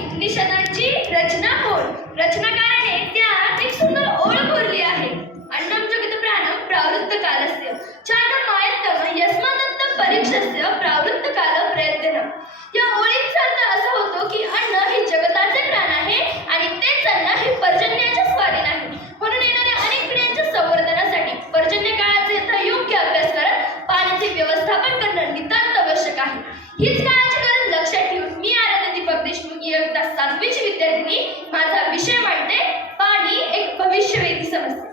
उपनिषदांची रचना होय. रचनाकाराने त्यात एक सुंदर ओळ कोरली आहे. अन्नम जगत प्राणम प्रावृत्त कालस्य चांडम मायत्तम यस्मादत्त परीक्षस्य प्रावृत्त काल प्रयत्न. या ओळीचा अर्थ असा होतो की अन्न हे जगताचे प्राण आहे आणि तेच अन्न हे पर्जन्याच्या स्वाधीन आहे. म्हणून येणाऱ्या अनेक क्रियांच्या संवर्धनासाठी पर्जन्य काळाचे योग्य अभ्यास करत पाण्याचे व्यवस्थापन करणं नितांत आवश्यक आहे. हीच काळाची गरज लक्षात ठेवून मी आराध्य दीपक देशमुख इयत्ता 7वीची विद्यार्थिनी माझा विषय मांडते. पाणी एक भविष्यवेधी समस्या.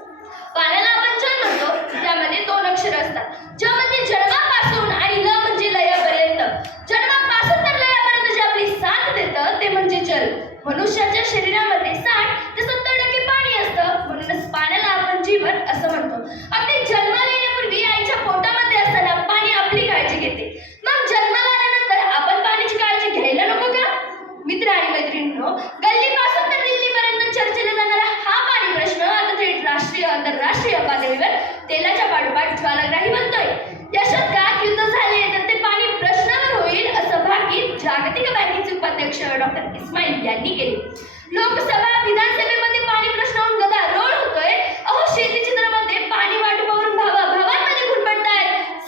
पाण्याला आपण जल म्हणतो, त्यामध्ये 2 अक्षर असतात. ज म्हणजे जन्मापासून आणि ल म्हणजे लयापर्यंत. जन्मापासून तर लयापर्यंत जे आपली साथ देतं ते म्हणजे जल. मनुष्याच्या शरीरामध्ये 60 ते 70% पाणी असतं, म्हणूनच पाण्याला आपण जीवन असं म्हणतो. अगदी जन्माला येण्यापूर्वी आईच्या पोटामध्ये असताना पाणी आपली काळजी घेते. मग जन्माला आल्यानंतर आपण पाण्याची काळजी घ्यायला नको का? मित्र आणि मैत्रिणींनो, गल्लीपासून तर दिल्लीपर्यंत चर्चेला जाणारा हा पाणी प्रश्न आता थेट राष्ट्रीय आंतरराष्ट्रीय पातळीवर तेलाच्या पाठोपाठ ज्वालाग्राही बनतोय. या शतकात युद्ध झाले तर ते पाणी प्रश्नावर होईल असं भाकीत जागतिक बँकेचे उपाध्यक्ष डॉक्टर इस्माईल यांनी केले. लोकसभा विधानसभेमध्ये पाणी प्रश्नावरून गदारोळ होतोय. अहो, शेती क्षेत्रामध्ये पाणी वाटपावरून भावांमध्ये गुरफटतायत.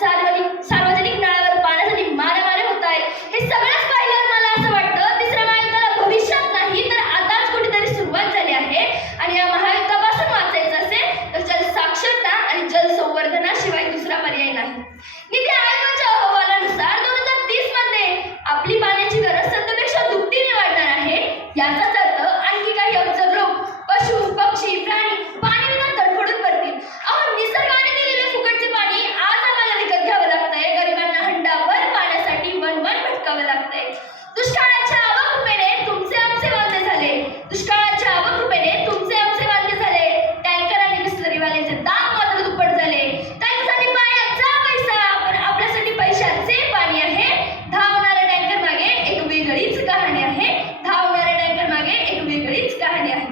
सार्वजनिक नळावर पाण्यासाठी मारामारी होत आहे. हे सगळंच पाहिल्यावर मला असं वाटतं तिसऱ्या महायुद्धाला भविष्यात नाही तर आताच कुठेतरी सुरुवात झाली आहे. आणि या महायुद्धापासून वाचायचं असेल तर जल साक्षरता आणि जल संवर्धनाशिवाय दुसरा पर्याय नाही. नीती आयोगाच्या अहवालानुसार 2030 मध्ये आपली पाण्याची गरज सध्यापेक्षा दुपटीने वाढणार आहे. याचाच अर्थ आणखी काही अब्ज लोक, पशु, पक्षी, प्राणी पाणी विना तडफडून पडतील. अहो, निसर्गाने दिलेले फुकटचे पाणी आज आम्हाला विकत घ्यावं लागतंय. गरिबांना हंडाभर पाण्यासाठी वन भटकावं लागतंय. दुष्काळाच्या अवकृपेने तुमचे आमचे वांदे झाले. दुष्काळाच्या अवकृपेने तुमचे आमचे वांदे झाले. टँकर आणि बिस्लरीवाल्यांचे दाम मात्र दुप्पट झाले. त्यांच्यासाठी पाण्याचा पैसा, पण आपल्यासाठी पैशाचे पाणी आहे. धावणाऱ्या टँकर मागे एक वेगळीच कहाणी आहे.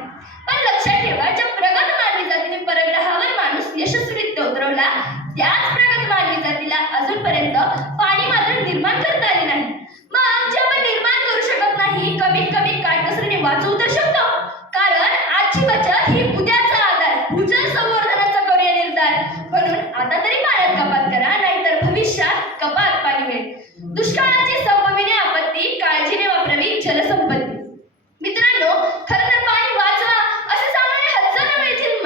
पण लक्षात ठेवा, ज्या प्रगत मानवी जातीने परग्रहावर माणूस यशस्वीरित्या उतरवला त्याच प्रगत मानवी जातीला अजूनपर्यंत पाणी मात्र निर्माण करता आले नाही. मग जे आपण निर्माण करू शकत नाही, कमीत कमी काटकसरीने वाचवू तर शकतो. कारण आजची बचत ही उद्याचा आधार, भूजल संवर्धनाचा करूया निर्धार. म्हणून आता तरी पाण्यात कपात करा, नाहीतर भविष्यात कपात पाणी मिळेल. दुष्काळाची संभवित आपत्ती काळजीने वापरावी जलसंपत्ती. मित्रांनो, खरं तर पाणी वाचवा असं सांगणारे हजारो मिळतील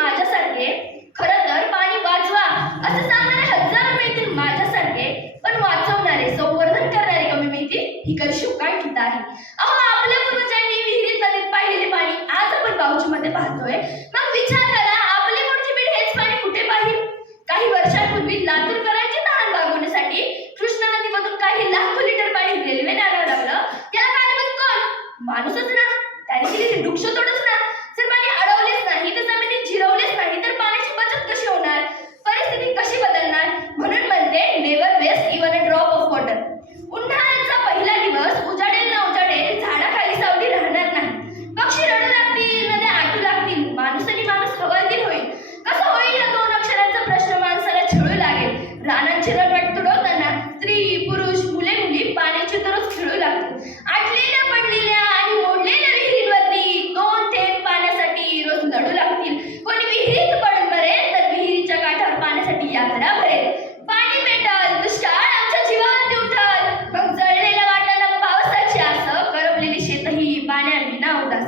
माझ्यासारखे. पण वाचवणारे, संवर्धन करणारे कमी मिळतील ही कशी उकाटकीता आहे. अहो, आपल्या पूर्वजांनी विहिरीत नदीत पाहिलेले पाणी आज आपण बाऊचीमध्ये पाहतोय. मग विचार करा, आपली पुढची पिढी हेच पाणी कुठे पाहिल? काही वर्षांपूर्वी लातूरकरांची तहान भागवण्यासाठी कृष्णा नदीमधून काही लाखो लिटर पाणी रेल्वेने आणावं लागलं. याला कारणीभूत कोण? माणूसच ना. त्याने केलेली वृक्षतोडच ना. जर पाणी अडवलेच नाही तर जमिनीत जिरवलेच नाही तर पाण्याची बचत कशी होणार? परिस्थिती कशी बदलणार? म्हणून म्हणते never waste even a drop of water. उन्हाळ्याचा पहिला दिवस उजाडेल ना उजाडेल, झाडाखाली सावली राहणार नाही. पक्षी रडू लागतील, नद्या आटू लागतील, माणूस आणि माणूस हवालदिल होईल. कसं होईल? या 2 अक्षरांचा प्रश्न माणसाला छळू लागेल. रानांचे रंगट तुडवताना स्त्री, पुरुष, मुले, मुली पाण्याची दररोज खेळू लागतील. आटलेल्या, पडलेल्या आणि मोडलेल्या विहिरींवरती 2 थेंब पाण्यासाठी रोज लढू लागतील. कोणी विहिरीत पडून मरेल तर विहिरीच्या काठावर पाण्यासाठी यात्रा भरेल. पाणी पेटल, दुष्काळ आमच्या जीवावरती उठल. मग जळलेल्या वाटाला पावसाची आस, करपलेली शेतही पाण्याविना उदास.